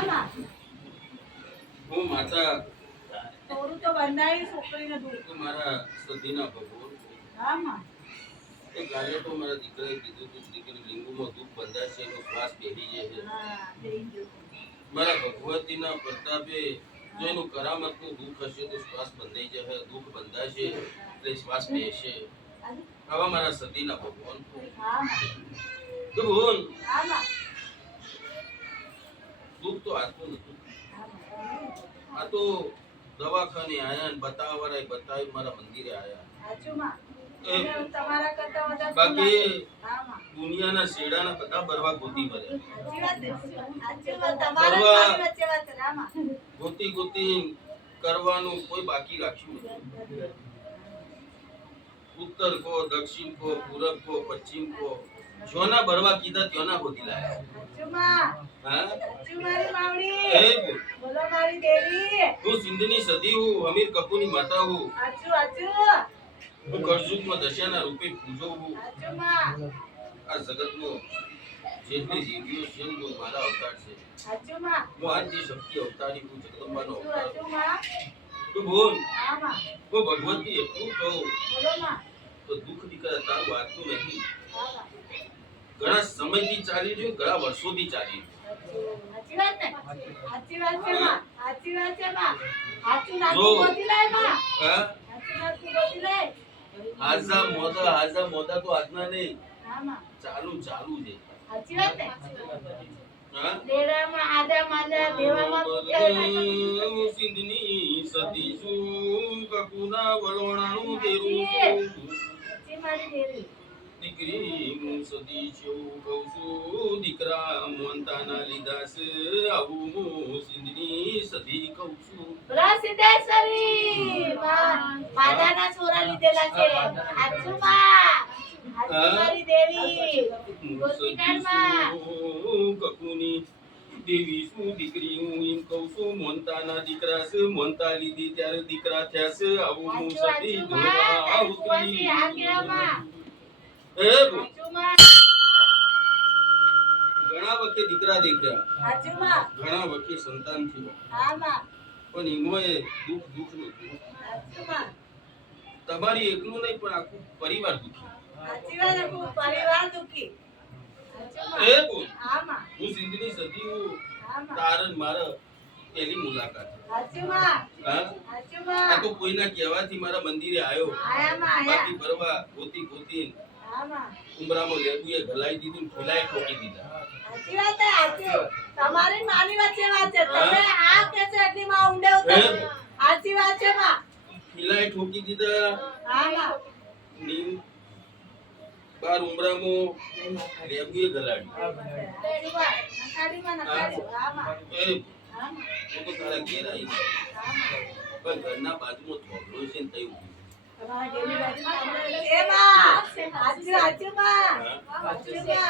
હા માં હું માતા થોડું તો બંધાઈ છોકરીને દૂધ તો મારા સદીના ભગવાન હા માં એ ગાલે તો મારા દીકરાએ કીધું તું દીકરી લીંબુમાં દૂધ બંધાશે એનો શ્વાસ બેહી જાય હા જઈ ગયો મારા ભગવતીના પ્રતાપે જો એનું કરામતનું દુઃખ હશે તો શ્વાસ બંધાઈ જશે દુઃખ બંધાશે એટલે શ્વાસ બેસશે આવા મારા સદીના ભગવાન હા માં તો ભગવાન હા માં દુઃખ તો આતું નતું હા માં આ તો દવાખાને આયા ને બતાવવાળાએ બતાવી મારા મંદિરે આયા સાચું માં એ તમારા કરતા વધારે બાકી હા માં દુનિયાના શેડાના બધા બરવા ગોતી ભર્યા સાચી વાત તમારા મારી વચ્ચે વાત છે હા માં ગોતી ગોતી કરવાનું કોઈ બાકી રાખ્યું નથી ઉત્તર કો દક્ષિણ કો પૂરબ કો પશ્ચિમ કો જોના બરવા કીધા ત્યોના ગોતી લાયા સાચું માં હા સાચું મારી માવડી એ બોલ બોલો મારી દેવી હું સિંધની સદી હું અમીર કપૂરની માતા હું સાચું સાચું હું કળયુગમાં દશાના રૂપે પૂજો હું સાચું માં આ જગતનો જેટલી જીવીઓ છે ને એ મારા અવતાર છે સાચું માં હું આદિ શક્તિ અવતારી હું જગદંબાનો અવતાર સાચું માં તું બોલ હા માં હું ભગવતી એટલું કહું બોલો માં તો દુઃખ દીકરા તારું વાંચતું નહીં હા માં ઘણા સમયથી ચાલી રહ્યું ઘણા વર્ષોથી ચાલી રહ્યું સાચી વાત ને સાચી વાત છે માં સાચી વાત છે માં સાચું જો. નાખું ગોતી લાય માં હા સાચું નાખું ગોતી લાય હાજા મોદા તો આજના નહીં હા માં ચાલુ છે સાચી વાત ને હા દેડામાં આદા માંદા દેવામાં સિંધની સતી છું કકુના વલોણાનું દેરું સાચી મારી દેવી દીકરી હું સતી છું કહું છું દીકરા મોનતાના લીધા છે આવું હું સિંધની સતી કહું છું બોલા સિદ્ધેશ્વરી માદાના છોરા લીધેલા છે સાચું માં સાચું મારી દેવી ગોતી કાઢમાં કકુની દેવી શું દીકરી હું એમ કહું છું મોનતાના દીકરા છે મોનતા લીધી ત્યારે દીકરા થયા છે આવું હું સતી ધોવા ઉતરી એ બોલ. ઘણા વખતે દીકરા દેખ્યા ઘણા વખતે સંતાન થયું પણ એમોએ દુઃખ નતું તમારી એકલું નહીં પણ આખું પરિવાર દુઃખી એ બોલ હું સિંધની સદી હું તારન મારા પહેલી મુલાકાત હા આ તો કોઈના કહેવાથી મારા મંદિરે આવ્યો બાકી ભરવા ગોતી ઉમરામાં લેબુએ ગલાઈ દીધું ને ખીલાય ઠોકી દીધા તમારી માની વચ્ચે વાત છે તમે આ કે છે એટલી માં ઊંડે ઉતરો સાચી વાત છે માં ખીલાય ઠોકી દીધા હા નીમ બાર ઉમરામાં લેબુએ ગલાડી એ હું તો તારા ઘેર આવી પણ ઘરના બાજુમાં થોભલો છે ને તઈ ઊભી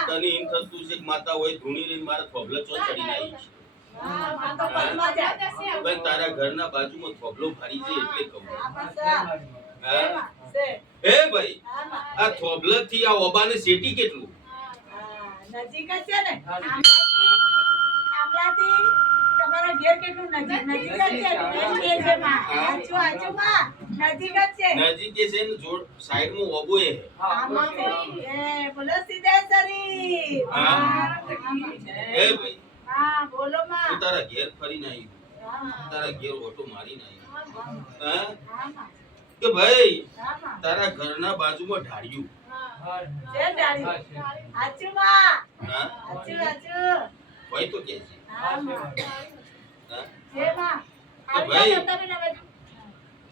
તને એમ થતું છે કે માતા હોય ધૂણી લઈને મારા થોભલો ચો ચડીને આવી છે પણ તારા ઘરના બાજુમાં થોભલો ફાડી છે એટલે કહું હા એ ભાઈ આ થોભલા થી આ ઓબાને શેટી કેટલું નજીક જ છે ને આમલાથી તમારા ઘેર કેટલું નજીક જ છે એમ કે છે માં આજુ માં નજીક જ છે નજીક છે ને જોડ સાઈડમાં ઓબો એ આમાં છે એ બોલો સિદ્ધેશ્વરી હા એ ભાઈ હા બોલો માં તું તારા ઘેર ફરીને આવી તારા ઘેર ઓટો મારીને આવી હા કે ભાઈ તારા ઘરના બાજુમાં ઢાળ્યું છે ડાળી આજુ માં હા આજુ હોય તો કે છે હા માં હા છે માં કે ભાઈ તમે ના બાજુ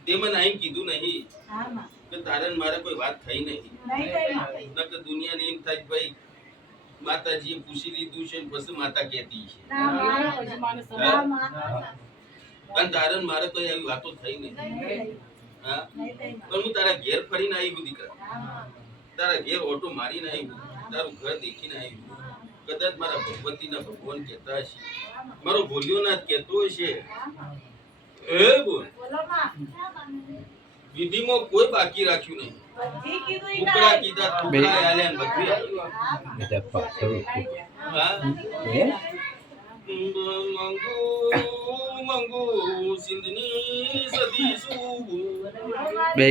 તે મને આઈ કીધું નહીં હા માં કે તારે ને મારે કોઈ વાત થઈ નહીં નહીં થઈ માં નકર દુનિયાને એમ થાય કે ભાઈ માતાજીએ પૂછી લીધું છે ને પછી માતા કહેતી છે ના માં અને તારે ને મારે કોઈ એવી વાતો થઈ નહીં હા પણ હું તારા ઘેર ફરીને આવી દીકરા તારા ઘેર ઓટો મારીને આવ્યું તારું ઘર દેખીને આવ્યું કદાચ મારા ભગવતીના ભગવાન કહેતા હશે મારો ભોલિયોનાથ કહેતો હશે એ બોલ બોલો માં વિધિમાં કોઈ બાકી રાખ્યું નહીં બધી કીધું ઈ ટુકડા કીધા ટુકડા આલ્યા ને બધું આપ્યું. હા મંગુ સિંધની સદી શું બે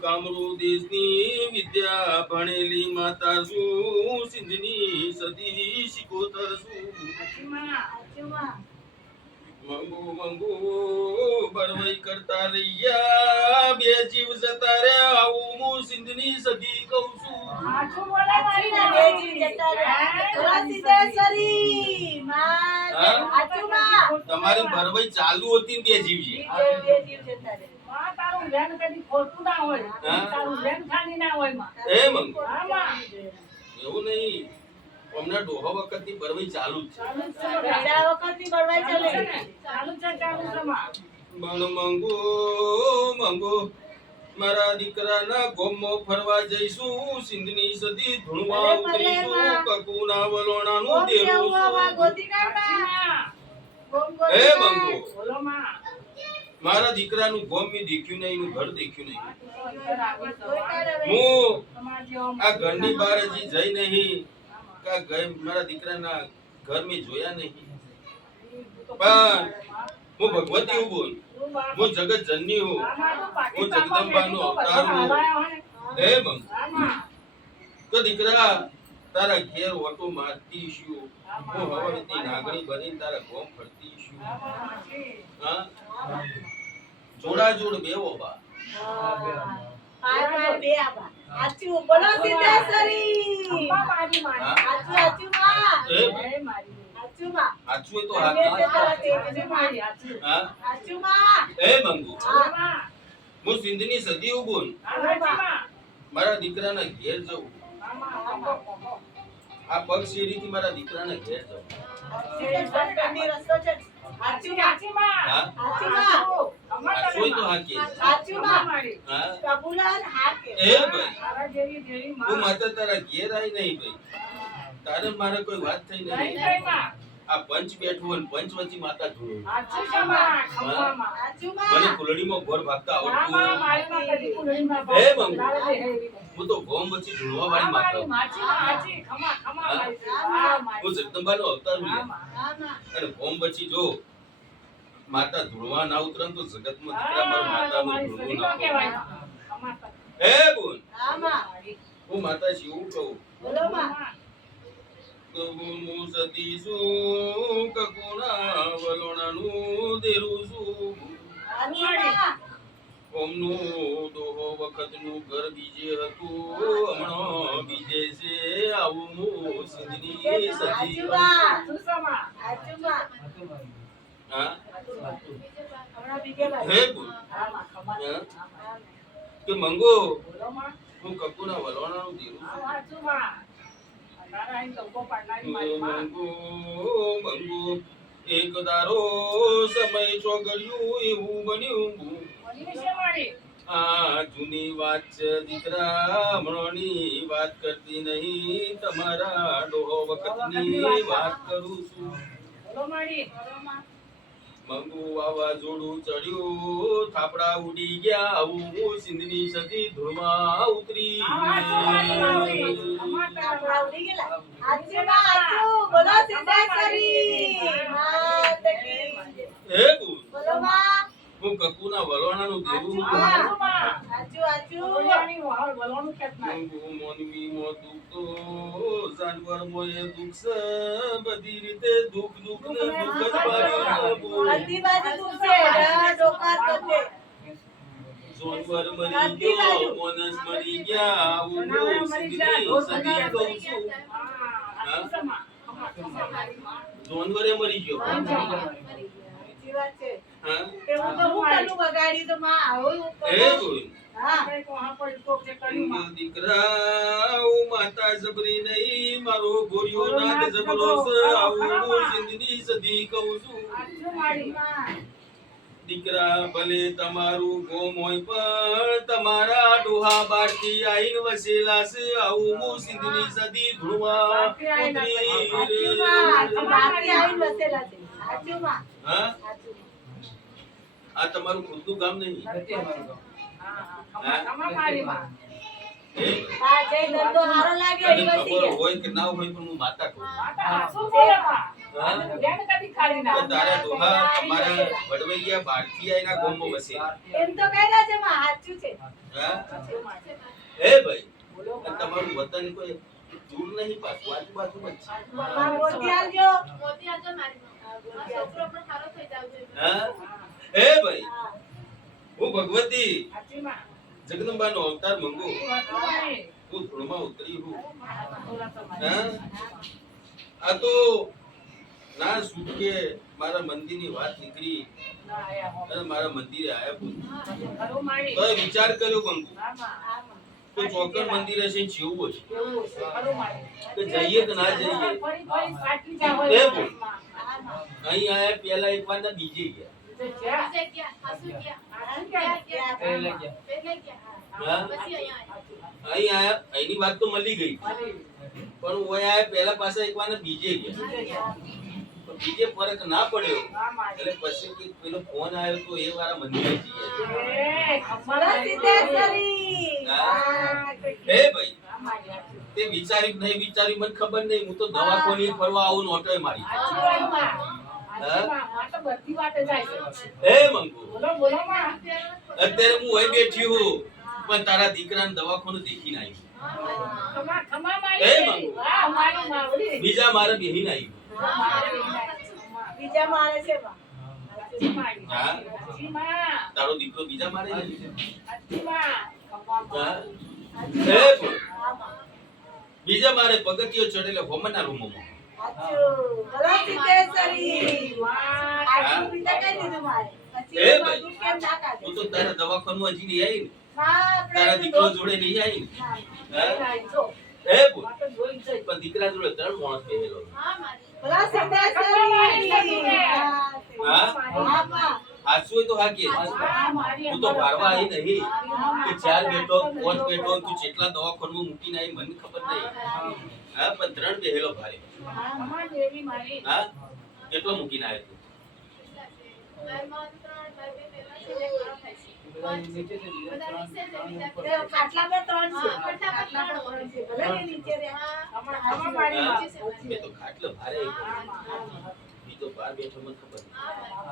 કામરૂ દેશની વિદ્યા ભણેલી માતા શું સિંધની સદી શિકોતર શું મંગુ બરવઈ કરતા રહ્યા બે જીવ જતા રે આવું હું સિંધની સદી કહું છું તમારી બરવઈ ચાલુ હતી ને બે જીવ છે એ મંગુ એવું નહીં હમણાં ડોહા વખત ની બરવઈ ચાલુ જ છે મંગુ મારા દીકરાના ગોમમાં ફરવા જઈશું સિંધની સદી ધૂણવા ઉતરીશું કકુના વલોણાનું દેરું એ મંગુ મારા દીકરાનું ગોમ મી દેખ્યું નહીં એનું ઘર દેખ્યું નહીં હું આ ઘરની બહાર હજી જઈ નહીં મારા દીકરાના ઘર મેં જોયા નહીં પણ હું ભગવતી હું બોલ હું જગત જનની હું હું જગદંબાનો અવતાર હું હે મંગ તો દીકરા તારા ઘેર ઓટો મારતી છું હું હવળતી નાગણી બની તારા ગોમ ફરતી છું હા જોડા જોડ બેવો બા આચું તો એ મંગુ હું સિંધની સદી ઉગું મારા દીકરાના ઘેર જવું આ પગ શેરીથી મારા દીકરાના ઘેર જવું તારા ઘેર આઈ નહીં ભાઈ તારે મારે કોઈ વાત થઈ નહીં આ પંચ બેઠું અને પંચ વચ્ચે માતા જોડું મને કુલડીમાં ઘોર ભાગતા આવડતું હે મંગુ હું તો ગોમ વચ્ચે જોડવા વાળી માતા હું જગદંબાનો અવતાર હું અને ગોમ વચ્ચે જો માતા ધૂળવા ના ઉતરન તો જગતમાં દીકરા મારા માતાનું ધૂળવું ના હે બોલ હું માતા શિવ કહું હું સતી છું કકુના વલોણાનું દેરું છું ઓમનું દોહો વખતનું ઘર બીજે હતું હમણાં બીજે છે આવું હું સિંધની સતી હા હે બોલ કે મંગો હું કકુના વલોણાનું દેરું છું મંગુ એક દારો સમય ચોગડ્યું એવું બન્યું આ જૂની વાત છે દીકરા હમણાંની વાત કરતી નહીં તમારા ડોહો વખતની વાત કરું છું મંગુ વાવાઝોડું ચડ્યું થાપડા ઉડી ગયા આવું હું સિંધની સદી ધૂળમાં ઉતરી હું કકુના વલોણાનું દેવું મોનવી મો દુઃખ તો જાનવર મોએ દુઃખ છે બધી રીતે દુઃખ દુઃખ ને દુઃખ જ જોનવર મરી ગયો મોનસ મરી ગયા આવું હું સિંધની સદી કહું છું જોનવરે મરી ગયો દીકરા માતા જબરી નહીં મારો ગોરિયો નાથ જબરો છે આવું સિંધની સદી કહું છું દીકરા ભલે તમારું ગોમ હોય પણ તમારા ડોહા બારથી આઈન વસેલા છે આવું હું સિંધની સદી ધૂળવા આ તમારું ખુદનું ગામ નહીં હોય કે ના હોય પણ હું માતા કહું હા? બેન કદી ખાલી ના તારા ડોહા તમારા વડવૈયા બહારથી આવીને આ ગામમાં વસેલા. એમ તો કહી રહ્યા છે માં સાચું છે હા? સાચું માં. હે ભાઈ, બોલો અને તમારું વતન કોઈ દૂર નહીં, પાછું આજુબાજુમાં જ છે. માં મોતી આલજો હા? હે ભાઈ, હા. હું ભગવતી સાચી માં. જગદંબાનો અવતાર મંગુ, સાચું માં. હું ધૂળમાં ઉતરી હું. બોલો તો માં. હા? આ તો ના છૂટકે મારા મંદિરની વાત નીકળી ના આયા હો. અને મારા મંદિરે આયા હું. ખરું મારી. તો વિચાર કર્યો મંગુ હા માં. તો ચોકર મંદિર હશે ને જેવું હશે એવું છે. ખરું મારી. કે જઈએ કે ના જઈએ. ફરી ફરી પાછી જાવ એ હોય. બોલ. અહીં આયા પેલા એક વાર ના બીજે ગયા. તો જ્યાં. સાચું ક્યાં? હા? અહીં આયા, અહીંની વાત તો મળી ગઈ, મારી. પણ ઓય આયા પેલા પાછા એક વાર ના બીજે ગયા. તો બીજે ફરક ના પડ્યો હા મારી. એટલે પછી કે પેલો ફોન આવ્યો તો એ વાળા મંદિરે જઈએ. એ ખબર બોલો નથી. સિદ્ધેશ્વરી. હા. હે ભાઈ, હા મારી. તે વિચાર્યું નહીં વિચાર્યું મને ખબર નહીં, હું તો દવાખાને ફરવા આવું નોટોય મારી. સાચી વાત માં. સાચી માં. આ તો બધી વાતે જાય છે. હે મંગુ, બોલો બોલો માં. અત્યારે હું અહીં બેઠી હું પણ તારા દીકરાને દવાખાનું દેખીને આવી. ખમા ખમા એ મારી. મંગુ. વાહ મારી માવડી. બીજા મારે બેહીને આવી. બીજા મારે છે માં સાચી મારી. હા? સાચી માં. તારો દીકરો બીજા મારે છે? સાચી માં. ખમા હા? મારી. હે પણ હા માં બીજા મારે પગથિયો ચડેલો હોમના રૂમમાં. સાચું. બોલો સિદ્ધેશ્વરી. વાહ. આટલું બીજા કઈ દીધું મારે પછી હે એમાં ભાઈ. દૂધ કેમ ના કાઢે? હું તો તારા દવાખાનું હજી નહીં આવી ને, માં તારા આપણે દીકરો જોડે નહીં આવી ને. ના. હા? જો. હે બોલ. આ તો જોઈ જઈ. પણ દીકરા જોડે 3 માણસ બેહેલો. બોલો સિદ્ધેશ્વરી. હા? હા માં હાચું હોય તો હાકે. વાહ મારી. હું તો ભારવા આવી નહીં કે 4 બેઠો 5 બેઠો તું જેટલા દવાખાનું મૂકીને આવી મને ખબર નહીં. હા? પણ 3 બેહેલો ભારે. ખમા દેવી મારી. હા? કેટલો મૂકીને આવ્યો તું? ખાટલામાં 3 છે. ખાટલામાં 3 છે. ભલે ને નીચે રહ્યા. ખમા ખમા મારી હા? માં. મેં તો ખાટલો ભારે આવ્યો. બીજો 12 બેઠો મને ખબર નહીં.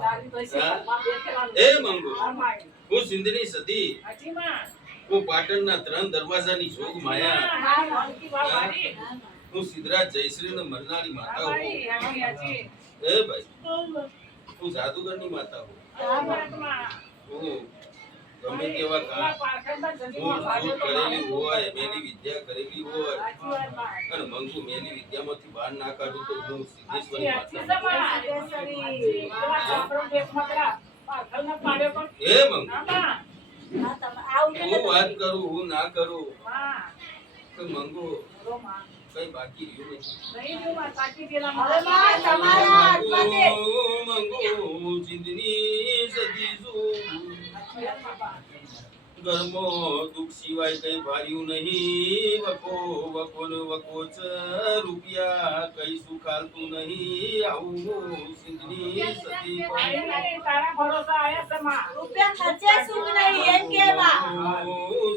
તારી તો છે. હા? માં બેઠેલા. એ મંગુ, હા મારી. હું સિંધની સતી, સાચી માં. હું પાટણના 3 દરવાજાની જોગ માયા, હા મારી. વાહ મારી. હું સિદ્ધરાજ જયશ્રીને મરનારી માતા હા હું. મારી. હાજી હાજી. એ ભાઈ, હું જાદુગરની માતા હું. હા માં. હું ગમે તેવા કામ, હું શોધ કરેલી હોય, મેલી વિદ્યા કરેલી હોય, સાચી વાત માં. અને મંગુ મેલી વિદ્યામાંથી બહાર ના કાઢું તો હું સાચી સિદ્ધેશ્વરી સાચી માતા. સમાજ. સાચી. પેલા આપણો દેશમાં પેલા પાછળના પાડ્યો પણ. હે મંગુ, હા માં. હા, તમે આવું હું એટલે વાત કરું હું ના કરું માં. તો મંગુ બોલો માં. કઈ બાકી રહ્યું નહીં. નહીં જો માં. સાચી પેલા હવે માં. માં તમારા હાથમાં છે. મંગુ જિંદની સદી છું, સાચી વાત માં. ગરમો દુઃખ સિવાય કઈ ભાર્યું નહીં. વકો વકો ને વકો છે, રૂપિયા કઈ સુખાલતું નહીં. આવું સિંધની સતી કહું. નહીં, તારા ભરોસા આયા છે માં. રૂપિયા ખર્ચે સુખ નહીં એમ કે માં.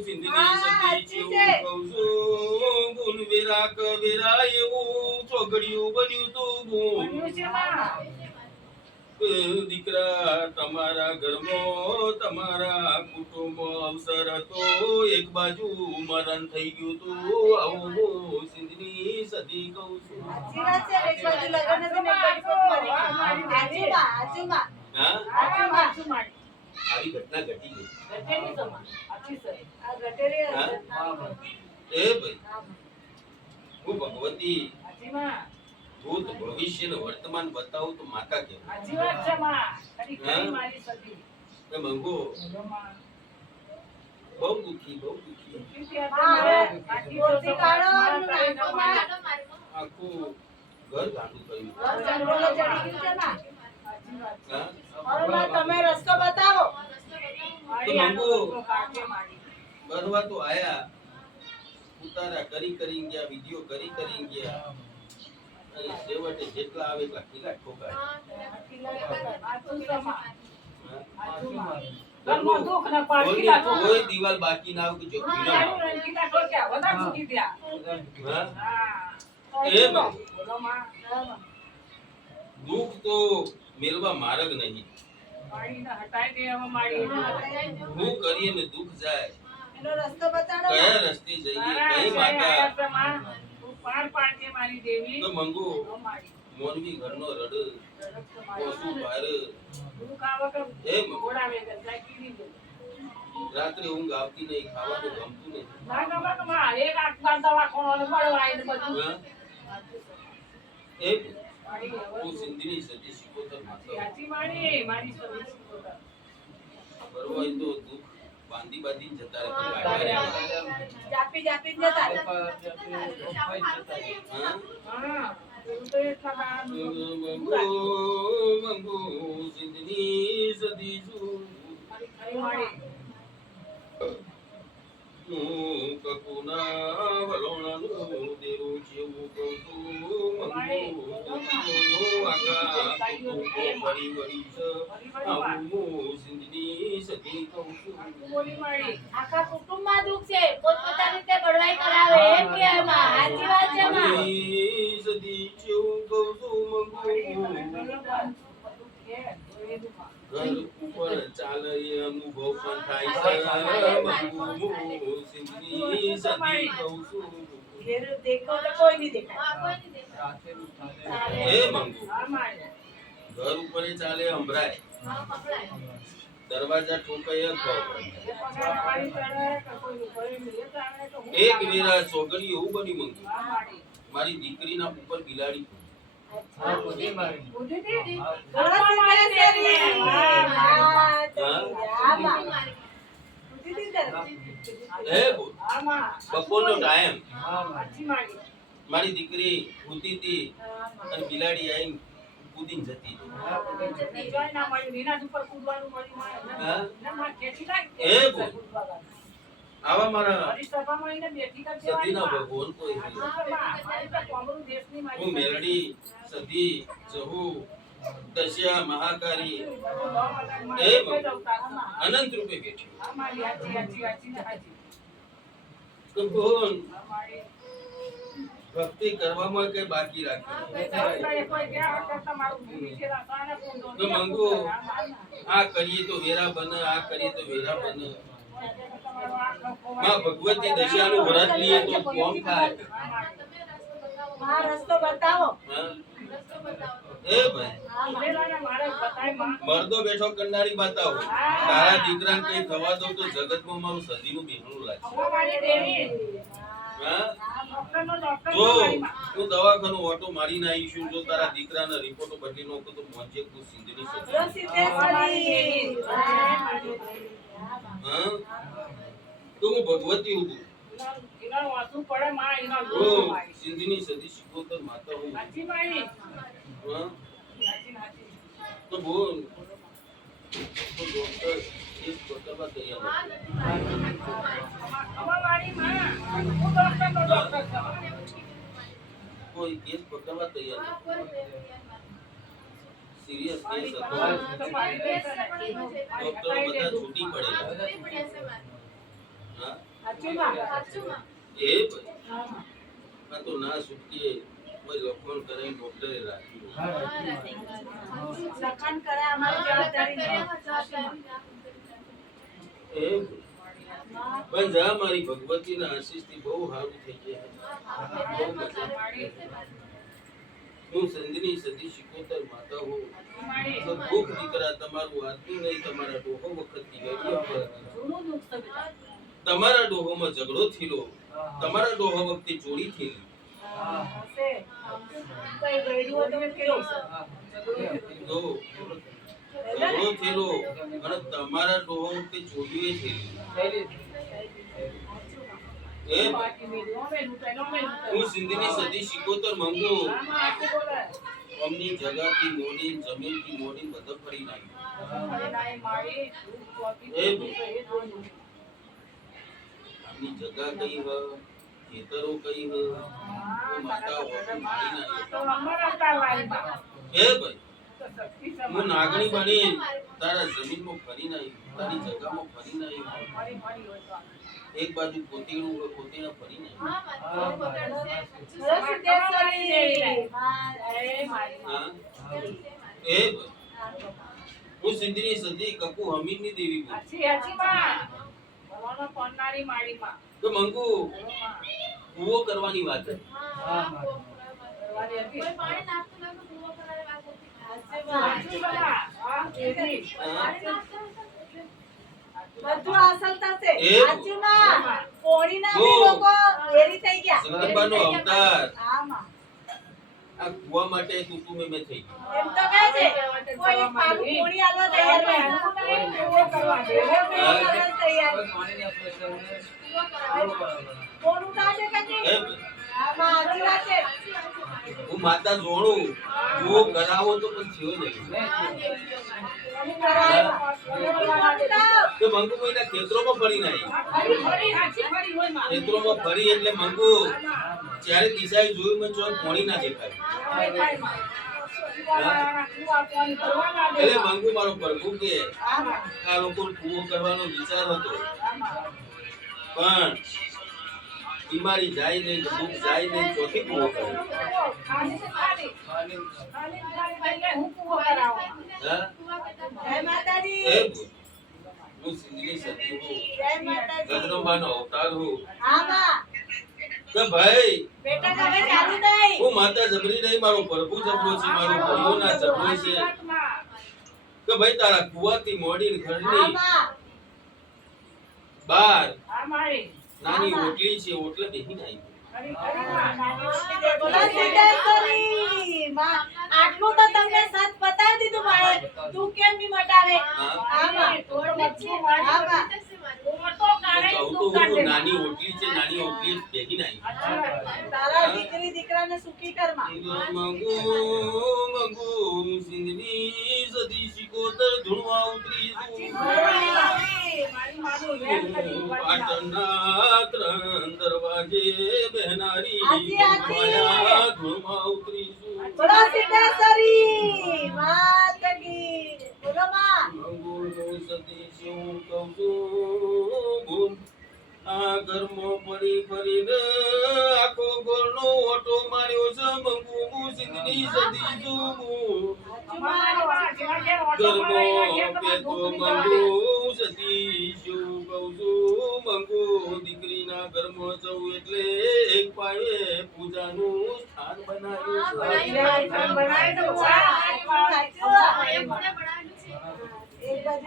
સિંધની સતી જેવું કહું છું. ગુણ વેરા કવેરા એવું ચોઘડિયું બન્યું તું ગુણ. બન્યું છે માં. દીકરા તમારા ઘરમાં તમારા કુટુંબ અવસર હતો, એક બાજુ મરણ થઈ ગયું તું. આવું હું સિંધની સદી કહું છું. સાચી વાત છે. એક બાજુ લગ્ન હતું ને એક બાજુ કોક મરી ગયું. સાચું માં, સાચું માં. હા? સાચું મારી. આવી ઘટના ઘટી ગઈ. ઘટેલી છે માં. સાચી છે. આ ગટેરી હા? હા. એ ભાઈ, હું ભગવતી સાચી માં. ભૂત ભવિષ્ય ને વર્તમાન બતાવું તો માતા કહેવાય. સાચી વાત છે માં. ખરી ખરી હા? મારી સતી. એ મંગુ બોલો માં. બહુ દુખી બહુ દુખી. હા, હવે મોતી કાઢો અને નાખો માં. આખું ઘર ગાંડું કર્યું. ઘર જંગલો ચડી ગયું છે માં. સાચી વાત છે. હા? હવે માં તમે રસ્તો બતાવો. મારી તો આનો મંગુ. તો કાઢે મારી. બનવા તો આયા, ઉતારા કરી ગયા, વિડિયો કરી ગયા, અને છેવટે જેટલા આવે એટલા કિલા ઠોકાય. સાચું છે માં. હા? સાચું માં. ઘરમાં દુઃખ ને પાડી નાખો. કોઈ દિવાલ બાકી ના આવે કે જો કિલો ના આવે. રંગીલા ઠોક્યા, વધારે મૂકી દ્યા. હા? હા. એ માં બોલો માં. દુઃખ તો મેળવા માર્ગ નહીં. માળીને હટાઈ દે હવે માળી. હું કરીએ ને દુઃખ જાય, એનો રસ્તો બતાડો કયા રસ્તે જઈએ, મારા કઈ આશરે માતા. આયા પ્રમાણ તું પાર પાડજે મારી દેવી. તો મંગુ ઓ માળી. મોનવી ઘરનો રડ, ઓસુ ભાર, દુઃખ આવે કે એમ. ઘોડાવે કે જાય કીડી દે. રાત્રે ઊંઘ આવતી નહીં, ખાવાનું ગમતું નહીં. ના ગમે કે માં એક આટલા દવાખાનો મળવાય ને બધું. હા? એમ માળી હવે હું સિંધીની સતી શીખોતર માતા. સાચી માળી મારી સર્વિસ શીખવતા. બરોબર હોય તો દુઃખ બાંધી બાંધીને જતા રહે, પણ લાગ્યા રહે. જાપી જાપી જતા રહે. હા? હા એવું તો એટલા દાડા મંગુ સિંધની સતી છું. મારી ખરી માળી. હું કકુના વલોણાનું દેરું જેવું કહું છું. મંગુ આખા કુટુંબો વળી વળી છે. આવું હું સિંધની સતી કહું છું. બોલી માળી. આખા કુટુંબમાં દુઃખ છે, પોતપોતાની રીતે બળવાઈ કરાવે એમ કે એમાં સાચી વાત છે માં. સિંધની સતી જેવું કહું છું. મંગુ ઘર ઉપર ચાલે એ અનુભવ પણ થાય છે. મંગુ સિંધની સતી કહું છું. ઘેર દેખો તો કોઈ નહીં દેખાય. એ મંગુ હા માળી. ઘર ઉપર એ ચાલે સંભળાય, દરવાજા ઠોકાય એ ખબર પડે. એ પગાર માળી ચડે કે કોઈનું ઘરે મિલે ચાલે તો હું એક વેરા છોકરી એવું બની મંગુ, હા માળી. મારી દીકરીના ઉપર બિલાડી બુદ્ધિ થી? ઘોડા સિંધેશ્વરી. હા, હા માં. બુદ્ધિથી ડરે. હે બોલ. હા માં. બપોરનો ટાઈમ સાચી માળી. મારી દીકરી ઊતી હતી હા માં. અને બિલાડી આવીને કૂદીને જતી હતી. જોઈ ના મળ્યું, નીના ઉપર કૂદવાનું મળ્યું મારે. હા? ના, મારે ખેંચી નાખ. એ બોલ. આવા મારા મારી સભામાં એને બેઠી કરી સતીના દેવાની માં. ભગવાન કોઈ હા, નહીં. માં. મારી તો કોમરું દેશની મારી હું મેલડી સતી જહુ દશ્યા મહાકારી બધું દવા વગર મારે એ કોઈ દવતા નથી. અનંત રૂપે બેઠી. હા, મારી હાચી, હાચી, હાચી ને હાચી. તો બોલ, હા, મારી. ભક્તિ કરવામાં કઈ બાકી રાખ્યું? એ કોઈ ગયા કરતા મારું નીચે રાખવાને કૂંદો. તો મંગુ. હા, મારી. આ કરીએ તો વેરા બને, આ કરીએ તો વેરા બને. તમારો આ ખોવાય. માં ભગવતી દશાનું વ્રત લઈએ તો કોમ થાય. હા, મારી. માં રસ્તો બતાવો. હા? એ ભાઈ હા માં. ઉભેલાને મારે બતાય માં. મર્દો બેઠો કરનારી બતાવો. તારા દીકરાને કઈ થવા દો તો જગતમાં મારું સદીનું બેહણું લાગશે. હવે મારી દેવી. હા? ડોક્ટરનો ડોક્ટર જો મારી માં. હું દવાખાનું ઓટો મારીને આવીશું, જો તારા દીકરાના રિપોર્ટો બદલી નાખો તો મોજે તું સિંધની સતી. ઘોડા સિંધેશ્વરી. હા માં. હા? તો હું ભગવતી હું એના વાંચવું પડે માં, એના હું દોષો મારી. સિંધની સતી શિકોતર માતા હું. સાચી મારી. હા? સાચી, સાચી. તો બોલ, તો ડોક્ટર કેસ બતાવવા તૈયાર નથી. ખબર મારી માં. હું ડોક્ટરનો ડોક્ટર છું. કોઈ કેસ પકડવા તૈયાર નથી. સિરિયસ કેસ હતો. તો મારી દેશે ને. ડોક્ટરો બધા છૂટી પડેલા. હા? સાચું માં. એ ભાઈ હા માં. આ તો ના છૂટીએ કોઈ લખણ કરીને ડોક્ટરે રાખ્યું. લખાણ કરે અમારી જવાબદારી નહીં. એ ભાઈ પણ જા મારી ભગવતીના આશીષથી બહુ સારું થઈ જાય. બહુ મજા મારી. હું સંધની સતી શિકોતર માતા હું. મારી. તો ભૂખ દીકરા તમારું વાંચતું નહીં, તમારા ડોહો વખતની વેડિયા પર. જૂનું દુઃખ છે બેટા. તમારા ડોહોમાં ઝઘડો થયેલો, તમારા ડોહો વખતે ચોરી થયેલી. હશે. કઈ ગયડું હોય તો કેવું છે? તો ઝઘડો થયેલો અને તમારા ડોહો વખતે ચોરીએ થયેલી. એ બાકી મેલું, મેલું, પેલો મેલું. હું સિંધની સતી શિકોતર મંગુ. આમાં આખું બોલે. અમની જગાથી મોડી, જમીનથી મોડી બધો ફરી નાખ્યું. એના એ મારી દુઃખ ચોથી એ દુઃખ છે, એ જોયું. આપની જગા કઈ હ, ખેતરો કઈ હ, હું માતા ઓટો મારી નાખી. તો અમારા તારવારી માં. એ ભાઈ તો શક્તિ છે હું નાગણી બની તારા જમીનમાં ફરી નાખી, તારી જગામાં ફરી નાખી. મારી મારી હોય તો. એક બાજુ પોતીડું હોય, પોતીડા ફરીને બોલો સિદ્ધેશ્વરી માં એ મારી હા એ હું સિંધની સદી કકુ હમીરની દેવી બોલું. હાચી હાચી માં ભગવાનનો કોણનારી મારી માં તો મંગુ કૂવો કરવાની વાત હતી. કરવાની હતી. હાચી માં. હાચી બા હા એવી હા? બધું હાંસલ થશે એવું? હાચી માં. પોણીના બી હું. લોકો વેરી થઈ ગયા જગદંબાનો અવતાર આમાં આ કૂવા માટે તું મેં થઈ ગઈ. એમ તો કહે છે કોઈ પાનું પોણી આલવા તૈયાર નહીં. કૂવો કરવા દે. પોણી આલવા તૈયાર નહીં. પોણું કાઢે કે નહીં? હે? આમાં હાચી વાત છે. હું માતા જોણું કૂવો કરાવો તો પણ થયો નહીં. પોણી કરાવ્યા. પોણી કરાવ. તો મંગુ કોઈના ખેતરોમાં ફરી નાઈ. ફરી ફરી હાચી ફરી હોય માં ખેતરોમાં ફરી એટલે મંગુ જ્યારે દિશાએ જોયું મેં ચોય પોણી ના દેખાય. એટલે મંગુ મારો પ્રભુ કે આ લોકો કૂવો કરવાનો વિચાર હતો પણ બીમારી જાય નહીં, દુઃખ જાય નહીં, ચોથી કૂવો કર્યો. હા? જય માતાજી. એ હું સિંધની સતી હું, જય માતાજી. જગદંબાનો અવતાર હું. આમાં કે ભાઈ બેટા તમે ચાલુ નહીં. હું માતા જબરી નહીં, મારો પ્રભુ જબરો છે, મારો પ્રભુના જબરો છે. કે ભાઈ તારા કુવાથી મોડીને ઘરની આમાં બાર આ મારી નાની ઓટલી છે, ઓટલે બેહીને આવી. બોલો સિદ્ધેશ્વરી માં. આટલું તો તમને સત બતાવી દીધું મારે. તું કેમ ની મટાવે? આમાં આમાં કહું તો હું નાની ઓટલી છે, નાની ઓટલી બેહીને આવી. તારા દીકરી દીકરાને સુખી કરમાં. મંગુ મંગુ સિંધની સદી શિકોતર ધૂણવા ઉતરી પાટણના ત્રણ દરવાજે બહેનારી માયા ધૂણવા ઉતરી બોલો સિદ્ધેશ્વરી માત કી. બોલો માં. મંગુ સદી શું કહું છું આ ઘરમાં ફરી ફરીને આખો ગોળનો ઓટો માર્યો છે. મંગુ હું સિંધની સદી છું ઘરમાં પેતો મંગુ સતી શું કહું છું મંગુ દીકરીના ઘરમાં જવું એટલે એક પાયે પૂજાનું સ્થાન બનાવ્યું છે.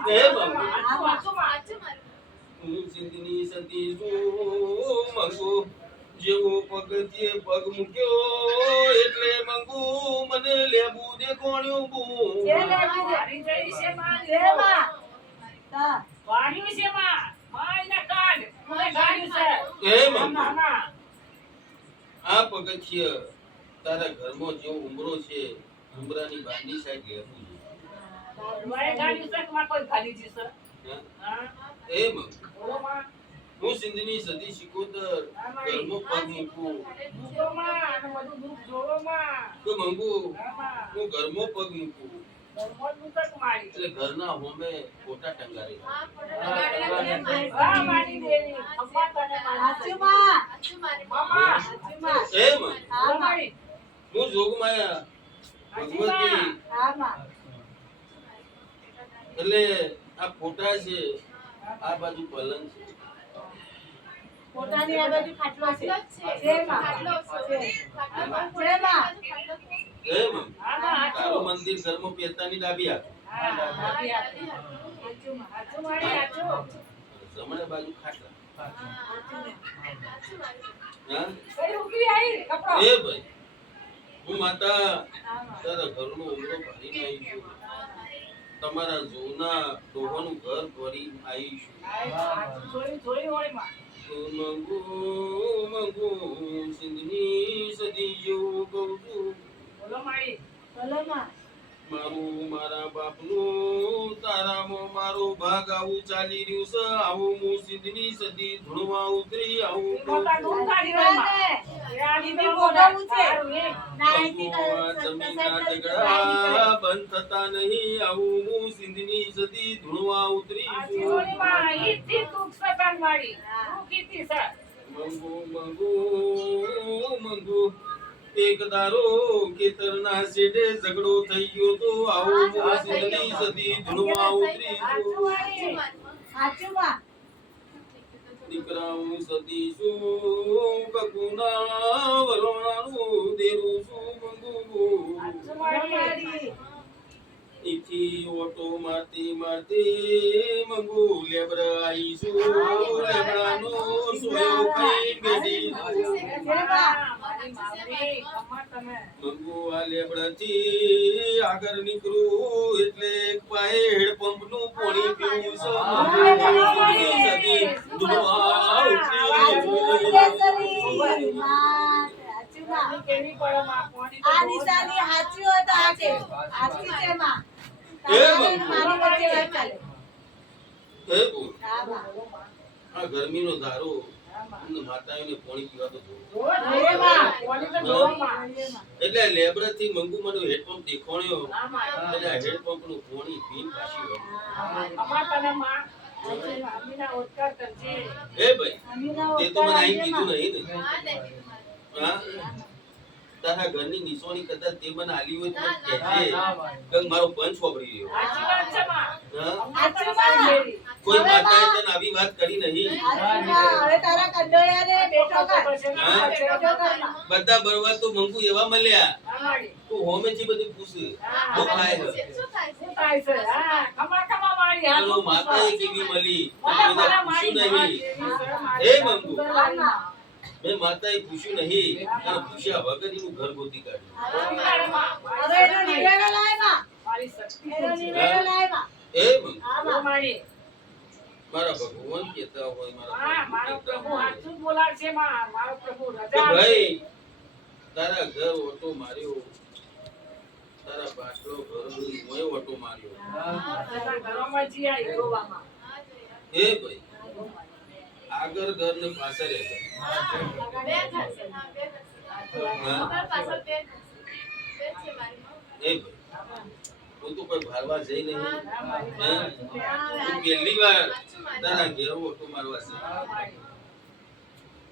એ મંગુ હું સિંધની સતી છું મંગુ જેવો પગથિયે પગ મૂક્યો એટલે મંગુ મને લેબુ દેખોણ્યું બુ. જે લેવું. જે માં. તા. એ મંગુ આ પગથિયે તારા ઘરમાં જેવો ઉમરો છે ઉમરાની બહારની સાઈડ લેબુ છે. હા? એ મંગુ હું સિંધની સતી શિકોતર ઘરમાં પગ મૂકું તો મંગુ હું ઘરમાં પગ મૂકું એટલે ઘરના હોમે ફોટા ટંગારે. હાચું માં. હાચું માં. એ મંગુ આમાં હું જોગમાયા ભગવતી આમાં એટલે આ ફોટા છે, આ બાજુ પલંગ છે. પોતાની આ બાજુ ખાટલો છે. જે માં. જે માં. એ મંગુ તારું મંદિર ઘરમાં પહેરતાની ડાબી હાથે, હાચું માં. જમણે બાજુ ખાટલા. હાચું ને. હા? એ ભાઈ હું માતા આમાં તારા ઘરનો ઉમરો ભરીને આવી છું. તમારા જોના ડોહાનું ઘર ભરી આવી છું. તો મંગુ મંગુ સિંધની સદી જેવું કહું છું બોલો માં. મારું મારા બાપનું તારામાં મારો ભાગ આવું ચાલી રહ્યું છે. આવું હું સિદ્ધની સદી ધૂણવા ઉતરી આવું મોટા દૂધ કાઢી રહ્યો માં. એ આ દીદી દીકરો બોલાવું છે. સારું એ. ના, અહીંથી જમીનના ઝઘડા બંધ થતા નહીં. આવું હું સિંધની સદી ધૂણવા ઉતરી આ છું. જીવોની માં ઈથી દુઃખ સતાન વાળી. દુઃખ ઈથી છે. મંગુ મંગુ મંગુ એક દારો ખેતરના શેઢે ઝઘડો થઈ ગયો તો આવું હું સિંધની સદી ધૂણવા ઉતરી સાચું છું. વાળી. સાચું માં. દીકરા હું સતી છું કકુના વલોણાનું દેરું છું. મંગુ સાચું વાળી. વાળી. ઈથી ઓટો મારતી મારતી મંગુ લેબર આઈ છું. લેબડાનો સોયો કઈ બેઠી છું. મારી માવડી, ખમા તમે. મંગુ આ લેબડાથી આગળ નીકળું એટલે એક પાયે હેડપંપનું પાણી પીવું છે. મંગુ સદી ધૂણવા ઉતરી છું. કેસરી. માં. સાચું માં. કેવી પડે માં, કોની તો આ બહુ જ નિશાની સાચી હોય તો આ છે. સાચી છે માં. એ તારે માં. મારી વચ્ચે વાત ચાલે. હે બોલ હા માં. આ ગરમીનો ધારો અને માતાઓને પાણી પીવા તો દો. જોર છે માં. કોની તો જોર માં. એટલે લેબરથી મંગુ મને હેડપંપ દેખાણ્યો હા માં. એટલે આ હેડપંપનું પાણી પીને પાછી વળી. ખમા તને માં. અમીના ઓટકાર કરજે. એ ભાઈ અમીના તે તો મને આઈ ઓટકાર કીધું નહીં ને હા તારા ઘરની નિશાની કદાચ તે મને આલી હોય તો મને કહેજે કે મારો પંચ વાપરી રહ્યો. સાચી વાત છે માં. હા સાચી વાત છે. કોઈ માતાએ તને આવી વાત કરી નહીં. હવે તારા કંડોયાને બેઠો કર. હા? બેઠો કર માં. બધા બરવા તો મંગુ એવા મળ્યા હા મારી. તું હોમેથી બધું પૂછ શું થાય છે? શું થાય છે? હા, ખમા ખમા મારી. હા, પેલો તું માતાએ પૂછવા. કેવી મળી મને એને ભલા પૂછ્યું મારી નહીં. માં એ જેવી છે, મંગુ. મારી માં. મેં માતાએ પૂછ્યું નહીં અને પૂછ્યા વગર એનું ઘર ગોતી કાઢ્યું. મારી માં. હવે એનો નિવેડો લાય માં. મારી શક્તિ એનો છે. નિવેડો લાય માં. એ મંગુ હા જો માં. મારી. મારા ભગવાન કહેતા હોય હા, મારો પ્રભુ હાચું જ બોલાવશે માં. મારો પ્રભુ કે રજા ભાઈ તારા ઘર ઓટો માર્યો તારા પાછલો ઘર મોય ઓટો માર્યો. આપશે. ઘરોમાં જી આવી ગોવામાં. એ ભાઈ આગળ ઘર ને પાછળ એ ઘર. એ ભાઈ હું તો કોઈ ભારવા જઈ નહીં. હે? તું પહેલી વાર તારા ઘેર ઓટો મારવા છે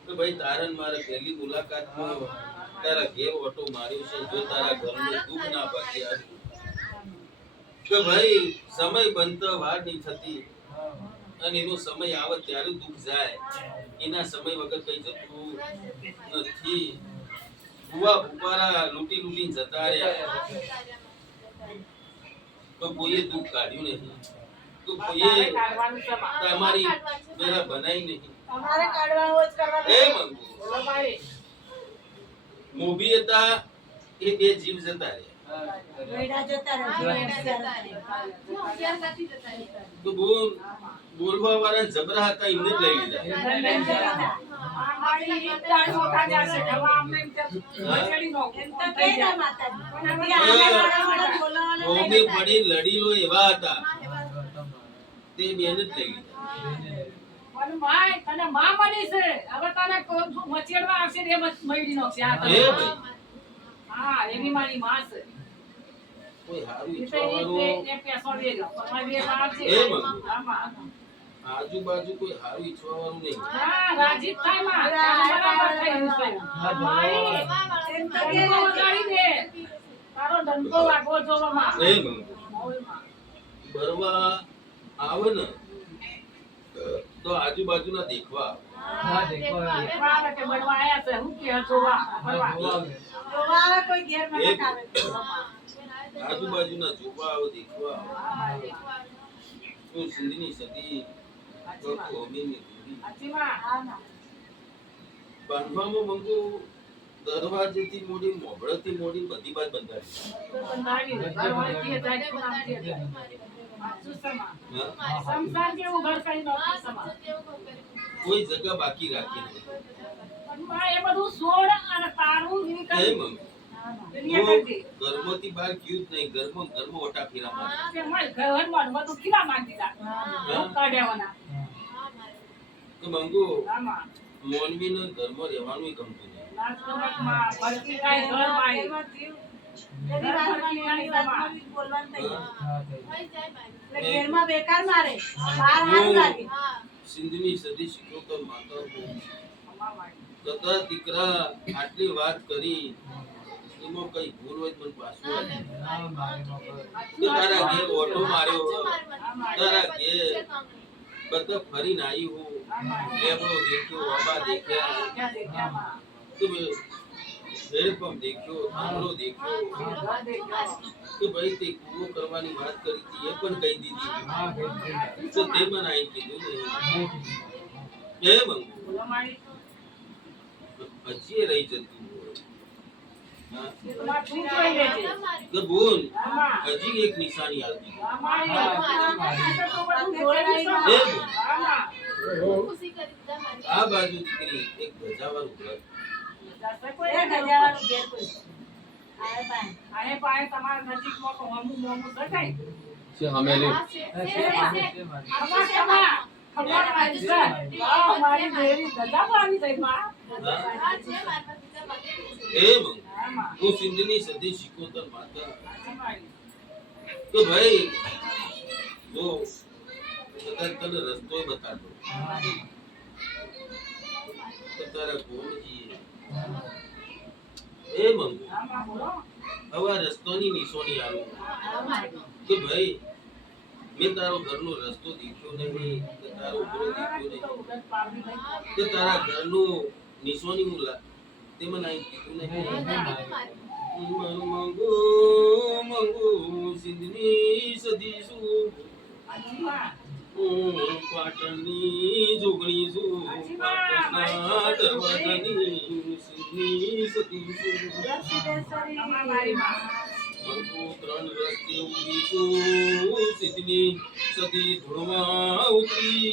તો ભાઈ તારન મારે પહેલી મુલાકાતમાં તારા ઘેર ઓટો માર્યો છે. જો તારા ઘરને દુઃખ ના પાકી આવ્યું કે ભાઈ સમય બનતો વાર નહીં થતી અને એનો સમય આવે ત્યારે દુઃખ જાય. એના સમય વગર કઈ જતું નથી. ભૂવા ભૂપારા લૂંટી લૂંટીને જતા રહ્યા તો કોઈએ દુઃખ કાઢ્યું નહીં તો કોઈએ કાઢવાનું છે માં. તમારી મેરા બનાઈ નહીં. તમારે કાઢવાનું જ કરવાનું. એ મંગુ બોલો મારી. મોભી હતા એ બે જીવ જતા રહ્યા વેડા જતા રહે. તો બોલવા વાળા જબરા હતા એમને જ લઈ લીધા. આ મારી એક દાડ મોટા જશે. ઘરમાં અમને એમ કે મચેડી નો. એમ તો કહે ને માતાજી. પણ આ વાળા વાળા બોલાવાના મોભી નહીં પડી લડી લો એવા હતા તે બેન જ લઈ લીધા. પણ માય તને માં બની છે. હવે તને કોઈ મચેડવા આવશે ને એ મયડી નો છે. આ એ તને. ભાઈ હા, એવી મારી માં છે. કોઈ હારું એ તો ઈચ્છવાવાળું એ પેસો દેજો. તમારી એ વાત છે. એ મંગુ. આમાં. આજુબાજુ કોઈ હારું ઈચ્છવાવાળું નહીં. હા, રાજી જ થાય માં. બરાબર થઈ ગયું છે. મારી એમ તો કહે ડંકો ને. વગાડી દે. તારો ડંકો વાગવો જોવો માં. એ મંગુ મોલમાં. બરવા આવે ને તો આજુબાજુના દેખવા આવે. વાળા કે બળવા આયા છે. હું કે જોવા. ફરવા. જોવા આવે કોઈ ઘેર મને કાવે. આજુબાજુના જોવા આવે દેખવા આવે. હું સિંધની સદી ડોક્ટર હોમીની દીકરી. સાચી માં. હા માં. બાંધવામાં મંગુ દરવાજેથી મોડી મોગળેથી મોડી બધી બાજ બંધાવી. તો બંધાવી દે. ઘર હોય તે જાય તો નામ દે. સાચું છે માં. હા? સંસાર જેવું ઘર કઈ નહોતું સમાન. કોઈ જગ્યા બાકી રાખી નહીં. પણ માં એ બધું છોડ અને તારું એ નીકળ. મંગુ દુનિયા હું કરતી. ઘરમાંથી બહાર ગયું જ નહીં, ઘરમાં ઓટા ફેરા મારે. તે મારે ઘરમાં બધું ખીલા માંગી દીધા. લોક કાઢ્યાવાના. તો મંગુ આમાં. મોનવીને ઘરમાં રહેવાનું ગમતું નહીં. રાજકમતમાં ભરતી કાંઈ ઘરમાં આવી. એમાં જીવ એની વાતમાં ને એની વાતમાં બી બોલવાનું થઈ જાય. એટલે ઘેરમાં બેકાર મારે બહાર હારું લાગે. સિંધની સદી શીખો તો માતા હું અમારમાં. તથા દીકરા આટલી વાત કરી એમાં કઈ ભૂલ હોય તો પાછું આવે. તો તારા ઘેર ઓટો માર્યો, તારા ઘેર બધા ફરીને આવી હું, લેબડો દેખ્યો, બાબા દેખ્યા, ક્યાં દેખ્યામાં. તો હેડપંપ દેખ્યો, થાંભલો દેખ્યો, તો ભાઈ તે કૂવો કરવાની વાત કરી હતી એ પણ કહી દીધી. તો તે મને આઈ કીધું ને એ મંગુ બોલો મારી. હજી રહી જતું હોય. હા? તમારે શું કહી દે છે? તો બોલ આમાં. હજી એક નિશાની આવતી. અમારી. આ તો બધું જોડેલી છે. એ બોલ આમાં. આ બાજુ દીકરી એક ગજાવાળું ઘર, એ ગજાવાનું ઘેર કોઈ. આવે બાય. આને પાસે તમારા નજીકમાં તો હમું મોમું શકાય. અમારી દેવી ગજા પાડી દઈ માં. એ મંગુ આમાં. હું સિંધની સદી શીખોતર માતા. અમારી. તો ભાઈ જો કદાચ તને રસ્તો બતાડો તો તારા ગોળજીએ એ મંગુ આમાં બોલો. હવે આ રસ્તોની નિશાની આલું કે ભાઈ મેં તારો ઘરનો રસ્તો દેખ્યો નહીં, કે તારો ઘર દેખ્યો નહીં, કે તારા ઘરનું નિશાની હું તે મને આઈ કીધું નહીં. મંગુ મંગુ સિંધની સદી શું, પાટણની જોગણી શું, પાટણના દરવાજાની સિંધની સદી શું. અમારી માં. મંગુ ત્રણ રસ્તે ઊભી છું, સિંધની સદી ધૂળમાં ઉતરી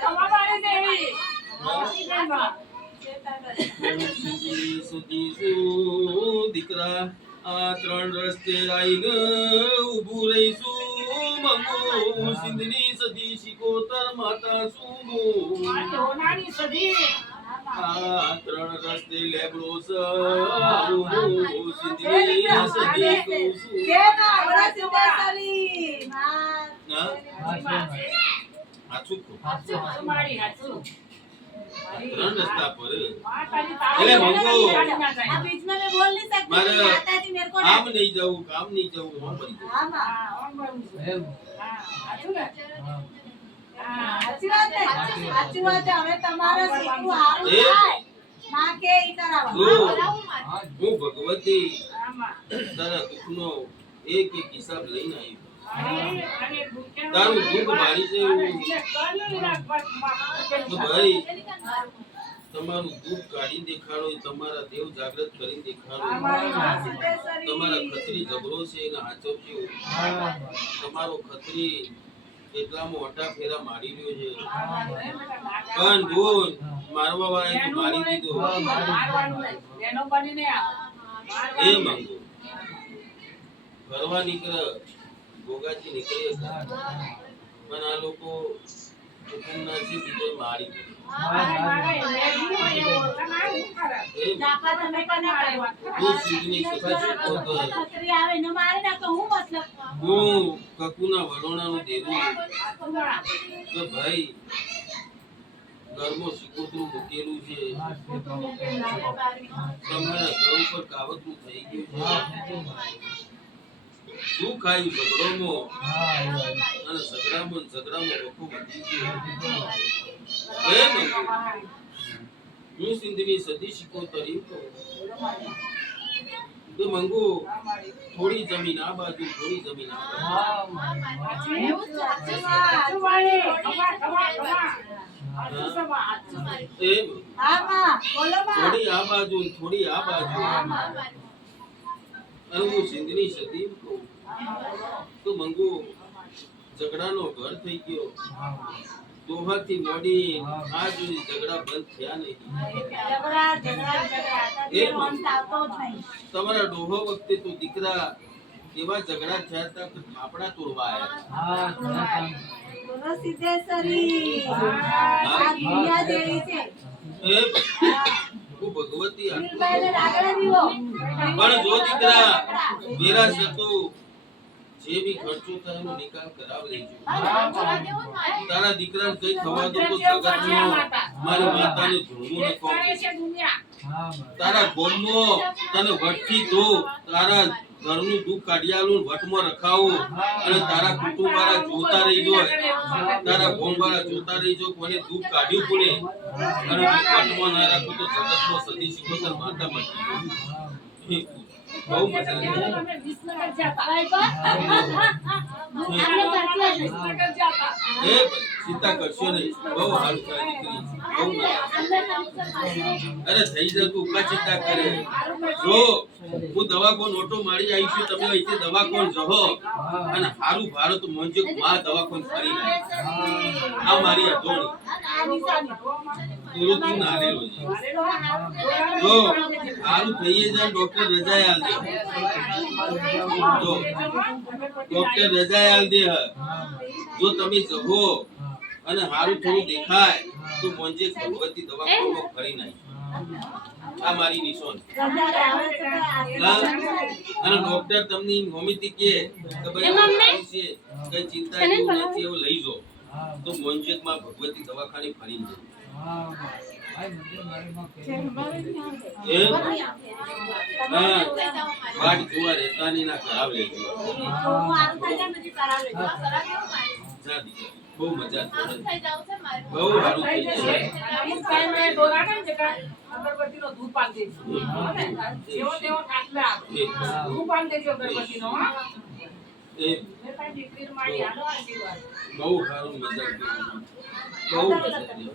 તમારી દેવી. સિંધની સદી શું દીકરા આ ત્રણ રસ્તે આઈને ઊભું રહીશું. મંગુ સિંધની સદી શીખોતર માતા શું આ સોનાની સદી. આ ત્રણ રસ્તે લેબડો સિંધની સદી કહું છું. જે ના આવડા સિદ્ધેશ્વરી. હા? હાચું કહું. તમારી હાચું. ત્રણ રસ્તા પર માતાજી એટલે મંગુ. આ બીચમાં મેં બોલ નહીં सकती. મારે માતાજી मेरे को આમ નહીં જવું, કામ નહીં જવું, આમ બની જવું. આમાં. હા, ઓમ બરું છે. હા, હાચું ને? હા, સાચી વાત છે. સાચી વાત છે. હવે તમારે શીખવું હારું એ થાય. માં કે ઈ કરાવો. જો હું ભગવતી આમાં. તારા દુઃખનો એક એક હિસાબ લઈને આવી. અને ભૂખ્યા તારું દુઃખ મારી જેવું. અને જેને કરેલું ના તો ભાઈ તમારું દુઃખ કાઢી દેખાડો, એ તમારા દેવ જાગૃત કરીને દેખાડો. અમારી માં સિદ્ધેશ્વરી. તમારા ખત્રી જબરો છે એને હાચવજો. તમારો ખત્રી એટલામાં ઓટા ફેરા મારી રહ્યો છે, પણ બોલ મારવા વાળાએ તો મારી દીધો. મારવાનું નહીં. એનો બનીને એ મારવાનું નહીં. મંગુ ફરવા નીકળે ભોગાજી નીકળે પણ આ લોકો હુકુમના છે બીજો મારી દે. એ જાપા તમે કોને કર્યો? હું સિંધની સદી શીખોતર, ખતરી આવે ને મારે ના તો હું મતલબ હું કકુના વડોણાનું દેવું કે ભાઈ ઘરમાં શીખોતરું મૂકેલું છે, તમારા ઘર ઉપર કાવતરું થઈ ગયું છે. શું ખાયું ઝઘડોમાં અને ઝઘડામાં વખો વધી ગયો. એ મંગુ હું સિંધની સદી શીખોતર એમ કહું તો મંગુ થોડી જમીન આ બાજુ, થોડી જમીન આ બાજુ. એ આમાં બોલો માં. થોડી આ બાજુ ને થોડી આ બાજુ. અને હું સિંધની સદી એમ કહું તો મંગુ ઝઘડાનો ઘર થઈ ગયો. દોહાથી મોડી આ સુધી ઝઘડા બંધ થયા નહીં. તમારા ડોહો વખતે તો દીકરા એવા ઝઘડા થયા હતા કે થાપડા તોડવા આવ્યા. બોલો સિદ્ધેશ્વરી. આ દુનિયા જેવી છે. એ તું ભગવતી આટલું નીલભાઈને લાકડા દીવો. પણ જો દીકરા વેરા થતું જે બી ખર્ચો થાય એનો નિકાલ કરાવ લેજો. તારા દીકરાને કઈ થવા દો તો જગતમાં મારી માતાને ધૂળવું ન કહો. કરે છે દુનિયા. તારા ગોમમાં તને વટથી ધો, તારા ઘરનું દુઃખ કાઢિયાલું વટમાં રખાવું અને તારા કુટુંબ વાળા જોતા રહી જોય, તારા ગોમ વાળા જોતા રહી જો કોને દુઃખ કાઢ્યું પડે અને તું વટમાં ના રાખું તો જગતમાં સદી શિકોતર માતા મટી. બહુ મજા આવી. અમે વિસનગર જતા. વિસનગર જતા. એ ચિંતા કરશો નહીં, બહુ સારું થાય દીકરી, બહુ મજા આવે. અરે થઈ જાય તું કા ચિંતા કરે. જો હું દવાખોન ઓટો મારી આવી છું, તમે અહીંથી દવાખોન જહો અને હારું ભારત મંજુ માં દવાખોન ફરી નાખ. આ મારી અધોણી તું ના લેલો છે. જો હારું થઈ જાય ડોક્ટર રજા આલ દે. જો ડોક્ટર રજા આલ દે. જો તમે જહો અને હારું થોડું દેખાય તો મંજે ભગવતી દવાખાનામાં ફરી નાખ. આ મારી નિશાન. અને ડોક્ટર તમને નોમિતી કે ભાઈ છે કઈ ચિંતા જેવું નથી એવું લઈ જો તો મોંજેકમાં ભગવતી દવાખાને ફરી જાય. વાટ જોવા રહેતા ની ના કરાવ લેજો. જા દીકરા, બહુ મજા આવે. બહુ સારું થઈ જશે. અમુક ટાઈમે દોરાને ને જરા અગરબત્તીનો ધૂપ પાડી દેજો. જેવો તેવો કાટલા ધૂપ પાડી દેજો અગરબત્તીનો. હા. એ મેં તારી દીકરીને મારી આલો આશીર્વાદ. બહુ સારું મજા આવી. બહુ મજા આવી.